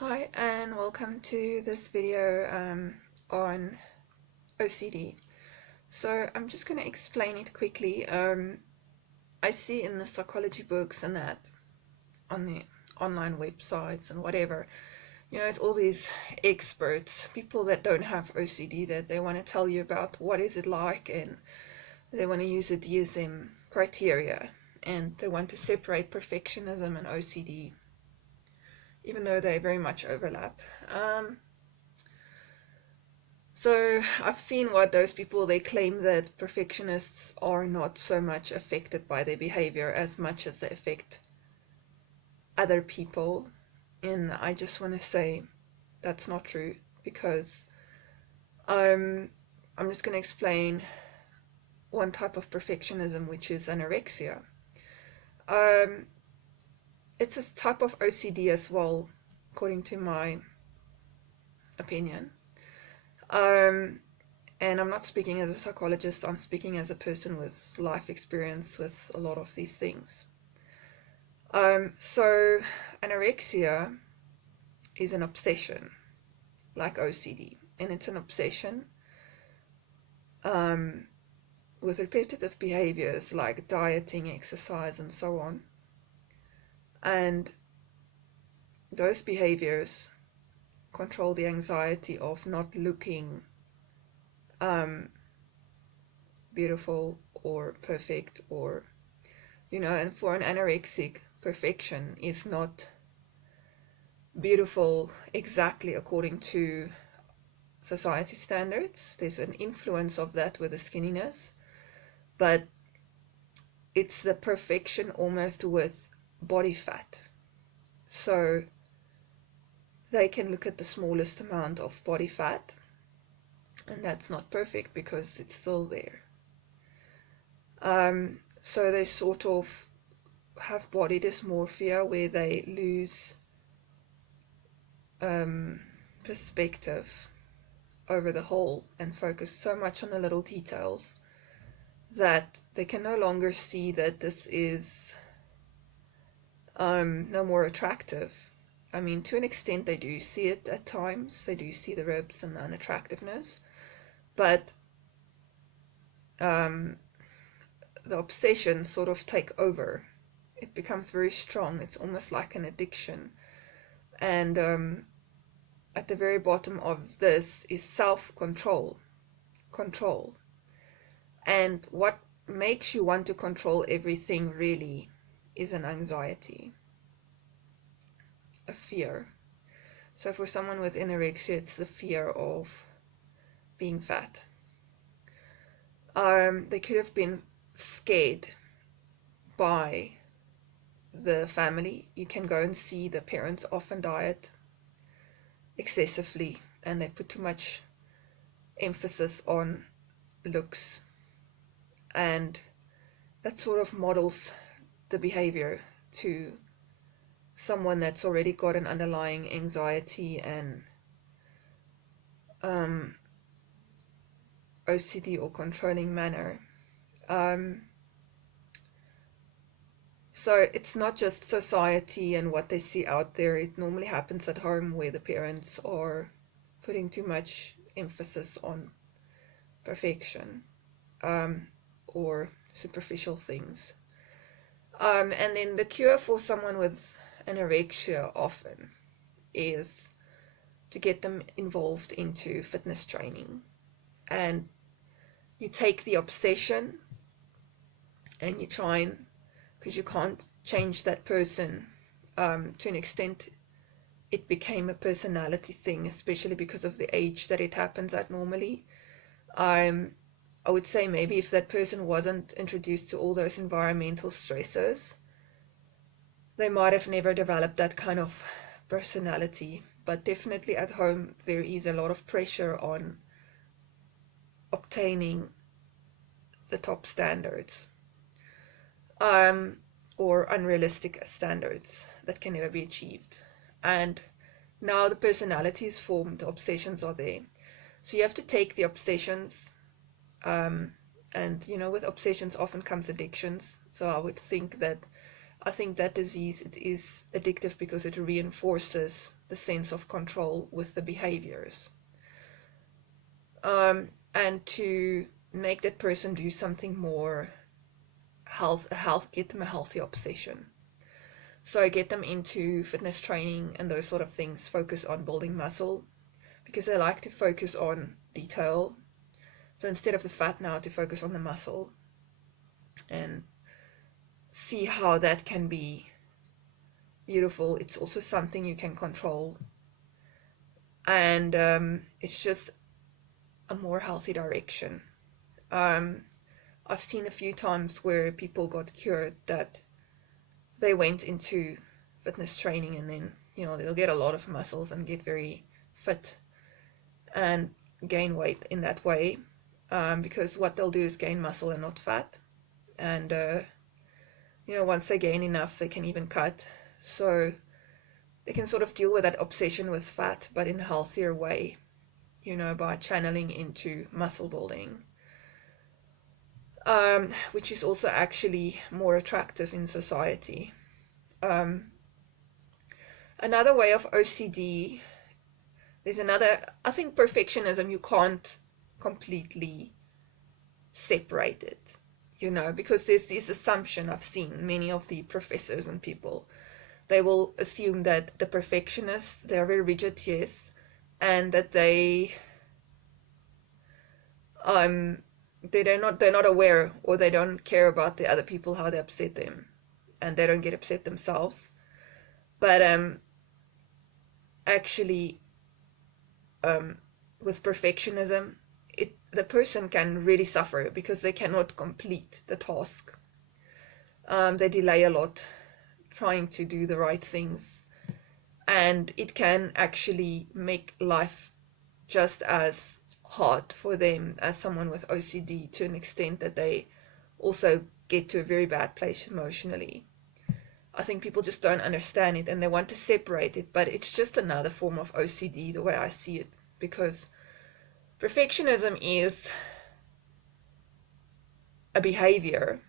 Hi and welcome to this video on OCD. So I'm just going to explain it quickly. I see in the psychology books and that on the online websites and whatever, it's all these experts, people that don't have OCD, that they want to tell you about what is it like, and they want to use a DSM criteria, and they want to separate perfectionism and OCD, even though they very much overlap. So I've seen what those people, they claim that perfectionists are not so much affected by their behavior as much as they affect other people. And I just want to say that's not true, because I'm just going to explain one type of perfectionism, which is anorexia. It's a type of OCD as well, according to my opinion. And I'm not speaking as a psychologist, I'm speaking as a person with life experience with a lot of these things. So anorexia is an obsession, like OCD, and it's an obsession with repetitive behaviors like dieting, exercise, and so on. And those behaviors control the anxiety of not looking beautiful or perfect, or and for an anorexic, perfection is not beautiful exactly according to society standards. There's an influence of that with the skinniness, but it's the perfection almost with body fat. So they can look at the smallest amount of body fat, and that's not perfect because it's still there. So they sort of have body dysmorphia, where they lose perspective over the whole and focus so much on the little details that they can no longer see that this is no more attractive. I mean, to an extent they do see it at times, they do see the ribs and the unattractiveness, but the obsession sort of take over. It becomes very strong. It's almost like an addiction. And at the very bottom of this is self-control. Control. And what makes you want to control everything really is an anxiety, a fear. So for someone with anorexia, it's the fear of being fat. They could have been scared by the family. You can go and see the parents often diet excessively, and they put too much emphasis on looks, and that sort of models the behavior to someone that's already got an underlying anxiety and OCD or controlling manner. So it's not just society and what they see out there. It normally happens at home, where the parents are putting too much emphasis on perfection or superficial things. And then the cure for someone with anorexia often is to get them involved into fitness training. And you take the obsession and you try and, because you can't change that person, to an extent it became a personality thing, especially because of the age that it happens at normally. I would say maybe if that person wasn't introduced to all those environmental stresses, they might have never developed that kind of personality. But definitely at home there is a lot of pressure on obtaining the top standards, or unrealistic standards that can never be achieved. And now the personality is formed, the obsessions are there. So you have to take the obsessions, and with obsessions often comes addictions. So I would think that I think that disease, it is addictive because it reinforces the sense of control with the behaviors. And to make that person do something more get them a healthy obsession. So get them into fitness training and those sort of things, focus on building muscle, because they like to focus on detail. So instead of the fat now, to focus on the muscle and see how that can be beautiful. It's also something you can control. And it's just a more healthy direction. I've seen a few times where people got cured that they went into fitness training and then, they'll get a lot of muscles and get very fit and gain weight in that way, because what they'll do is gain muscle and not fat. And, once they gain enough, they can even cut. So they can sort of deal with that obsession with fat, but in a healthier way, by channeling into muscle building. Which is also actually more attractive in society. Another way of OCD, I think perfectionism, you can't completely separate it, because there's this assumption. I've seen many of the professors and people, they will assume that the perfectionists, they are very rigid, yes, and that they're not aware, or they don't care about the other people, how they upset them, and they don't get upset themselves. But actually, with perfectionism, the person can really suffer because they cannot complete the task. They delay a lot trying to do the right things, and it can actually make life just as hard for them as someone with OCD, to an extent that they also get to a very bad place emotionally. I think people just don't understand it and they want to separate it, but it's just another form of OCD, the way I see it, because perfectionism is a behavior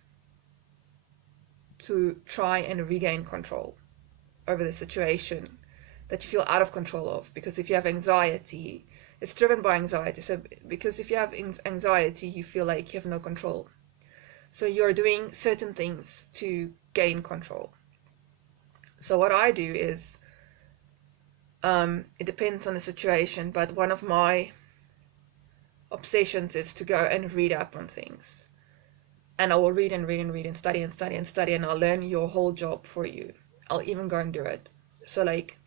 to try and regain control over the situation that you feel out of control of. Because if you have anxiety, it's driven by anxiety. So because if you have anxiety, you feel like you have no control. So you're doing certain things to gain control. So what I do is, it depends on the situation, but one of my obsessions is to go and read up on things. And I will read and read and read and study and study and study, and I'll learn your whole job for you. I'll even go and do it. So like,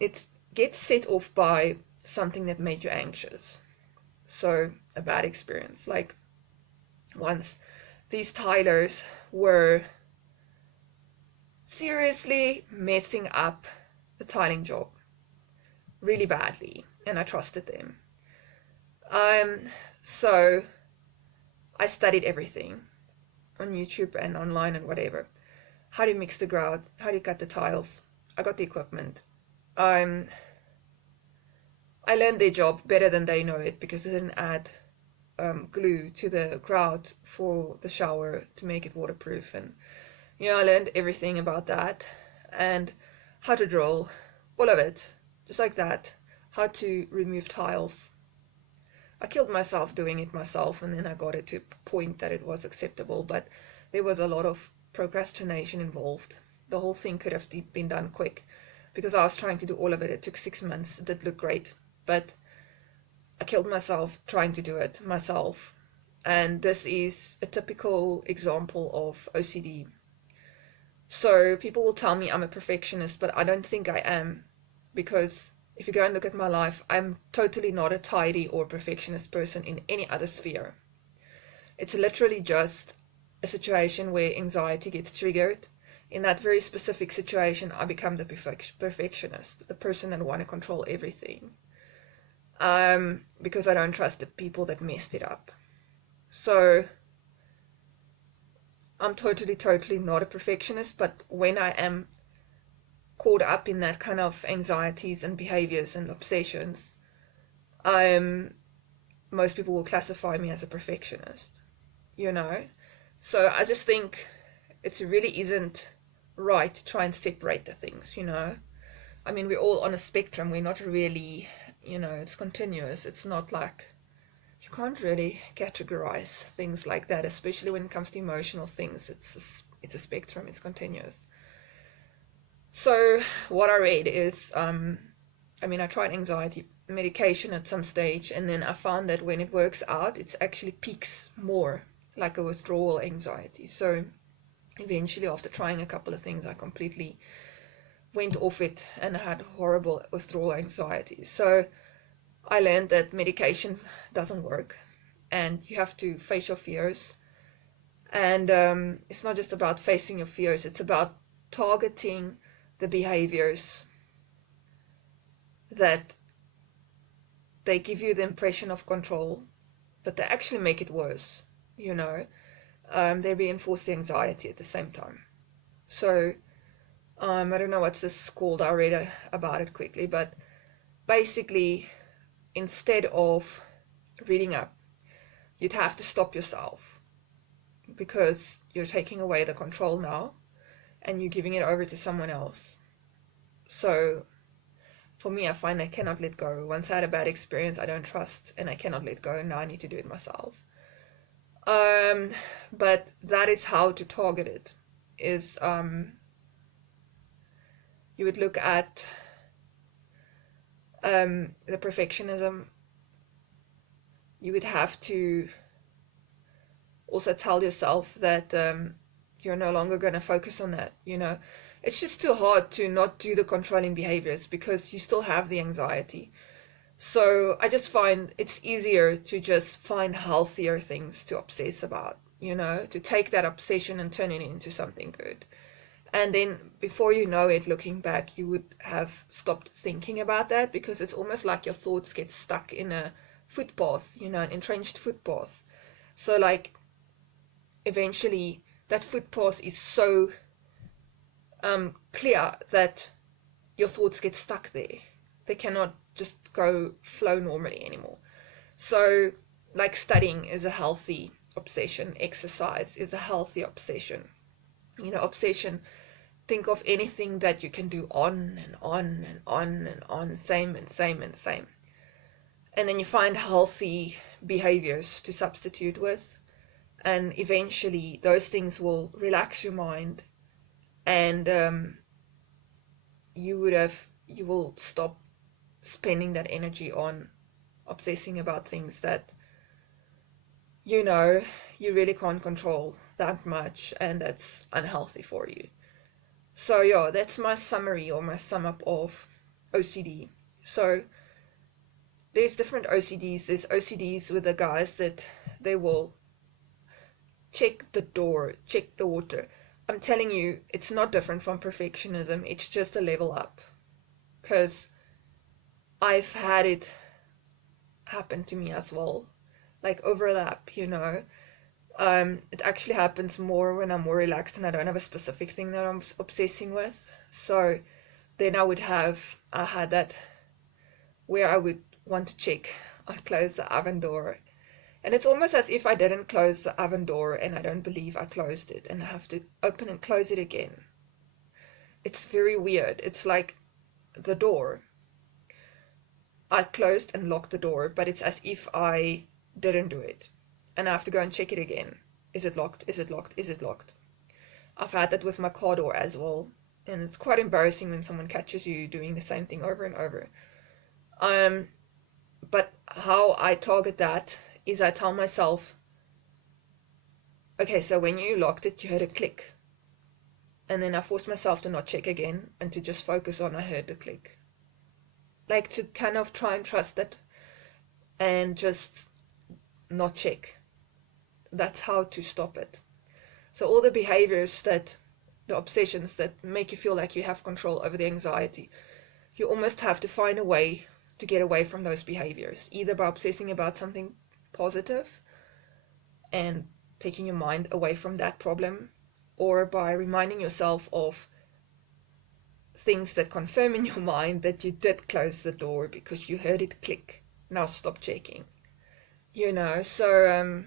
it gets set off by something that made you anxious. So a bad experience. Like once these tilers were seriously messing up the tiling job really badly, and I trusted them. So I studied everything on YouTube and online and whatever. How do you mix the grout? How do you cut the tiles? I got the equipment. I learned their job better than they know it, because they didn't add glue to the grout for the shower to make it waterproof. And I learned everything about that, and how to drill, all of it, just like that. How to remove tiles. I killed myself doing it myself, and then I got it to a point that it was acceptable, but there was a lot of procrastination involved. The whole thing could have been done quick, because I was trying to do all of it. It took 6 months. It did look great, but I killed myself trying to do it myself. And this is a typical example of OCD. So people will tell me I'm a perfectionist, but I don't think I am, because if you go and look at my life, I'm totally not a tidy or perfectionist person in any other sphere. It's literally just a situation where anxiety gets triggered. In that very specific situation, I become the perfectionist, the person that want to control everything, because I don't trust the people that messed it up. So I'm totally not a perfectionist, but when I am caught up in that kind of anxieties and behaviors and obsessions, most people will classify me as a perfectionist, So I just think it really isn't right to try and separate the things, you know. I mean, we're all on a spectrum. We're not really, you know, it's continuous. It's not like, you can't really categorize things like that, especially when it comes to emotional things. It's a spectrum. It's continuous. So what I read is, I mean, I tried anxiety medication at some stage, and then I found that when it works out, it actually peaks more like a withdrawal anxiety. So eventually, after trying a couple of things, I completely went off it and I had horrible withdrawal anxiety. So I learned that medication doesn't work and you have to face your fears. And it's not just about facing your fears, it's about targeting the behaviors that they give you the impression of control, but they actually make it worse, you know. They reinforce the anxiety at the same time. So I don't know what's this called. I read about it quickly, but basically, instead of reading up, you'd have to stop yourself because you're taking away the control now and you're giving it over to someone else. So for me, I find I cannot let go. Once I had a bad experience, I don't trust and I cannot let go. Now I need to do it myself. But that is how to target it, is you would look at the perfectionism. You would have to also tell yourself that you're no longer going to focus on that, you know. It's just too hard to not do the controlling behaviors because you still have the anxiety. So I just find it's easier to just find healthier things to obsess about, you know, to take that obsession and turn it into something good. And then before you know it, looking back, you would have stopped thinking about that because it's almost like your thoughts get stuck in a footpath, you know, an entrenched footpath. So like eventually that footpath is so clear that your thoughts get stuck there. They cannot just go flow normally anymore. So like studying is a healthy obsession, exercise is a healthy obsession. You know, obsession, think of anything that you can do on and on and on and on, same and same and same. And then you find healthy behaviors to substitute with, and eventually those things will relax your mind, and you will stop spending that energy on obsessing about things that, you know, you really can't control that much, and that's unhealthy for you. So yeah, that's my summary or my sum up of OCD. So there's different OCDs. There's OCDs with the guys that they will check the door, check the water. I'm telling you, it's not different from perfectionism. It's just a level up. Because I've had it happen to me as well. Like overlap, you know. It actually happens more when I'm more relaxed and I don't have a specific thing that I'm obsessing with. So then I had that where I would want to check. I'd close the oven door. And it's almost as if I didn't close the oven door and I don't believe I closed it and I have to open and close it again. It's very weird. It's like the door. I closed and locked the door, but it's as if I didn't do it. And I have to go and check it again. Is it locked? Is it locked? Is it locked? I've had that with my car door as well. And it's quite embarrassing when someone catches you doing the same thing over and over. But how I target that is I tell myself, okay, so when you locked it, you heard a click. And then I force myself to not check again and to just focus on I heard the click. Like to kind of try and trust it and just not check. That's how to stop it. So all the behaviors the obsessions that make you feel like you have control over the anxiety, you almost have to find a way to get away from those behaviors, either by obsessing about something positive and taking your mind away from that problem, or by reminding yourself of things that confirm in your mind that you did close the door because you heard it click. Now stop checking. You know, so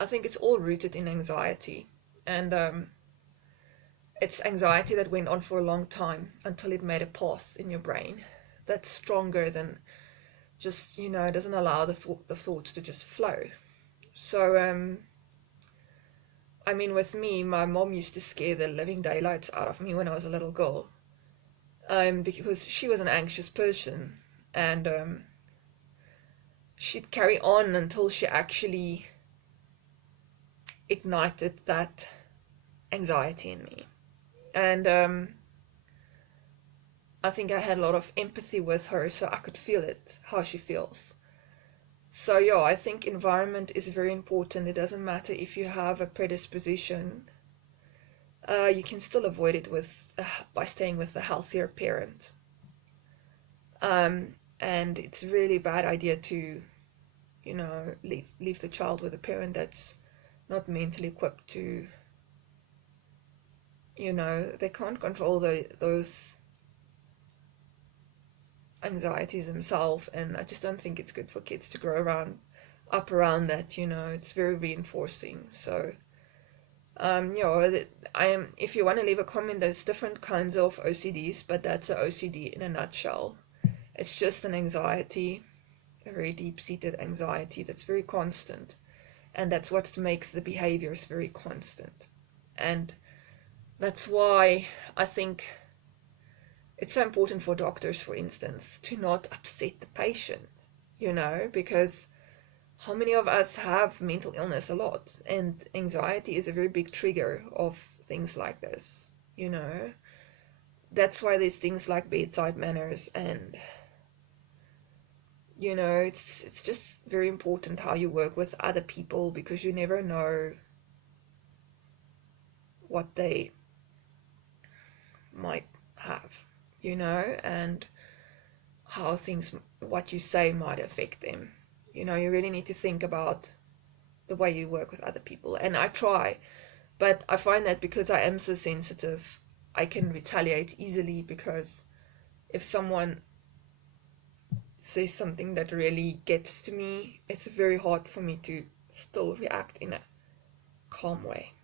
I think it's all rooted in anxiety. And it's anxiety that went on for a long time until it made a path in your brain that's stronger than just, it doesn't allow the thoughts to just flow. So I mean, with me, my mom used to scare the living daylights out of me when I was a little girl, because she was an anxious person, and she'd carry on until she actually ignited that anxiety in me. And I think I had a lot of empathy with her, so I could feel it, how she feels. So yeah, I think environment is very important. It doesn't matter if you have a predisposition. You can still avoid it by staying with a healthier parent. And it's a really bad idea to, leave the child with a parent that's not mentally equipped to, they can't control those anxieties themselves. And I just don't think it's good for kids to grow up around that. It's very reinforcing. So if you want to leave a comment, there's different kinds of OCDs, but that's an OCD in a nutshell. It's just an anxiety, a very deep-seated anxiety that's very constant, and that's what makes the behaviors very constant. And that's why I think it's so important for doctors, for instance, to not upset the patient, because how many of us have mental illness a lot, and anxiety is a very big trigger of things like this. That's why there's things like bedside manners, and it's just very important how you work with other people, because you never know what they might have, and how what you say might affect them. You really need to think about the way you work with other people. And I try, but I find that because I am so sensitive, I can retaliate easily, because if someone says something that really gets to me, it's very hard for me to still react in a calm way,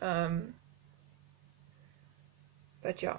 um, but yeah.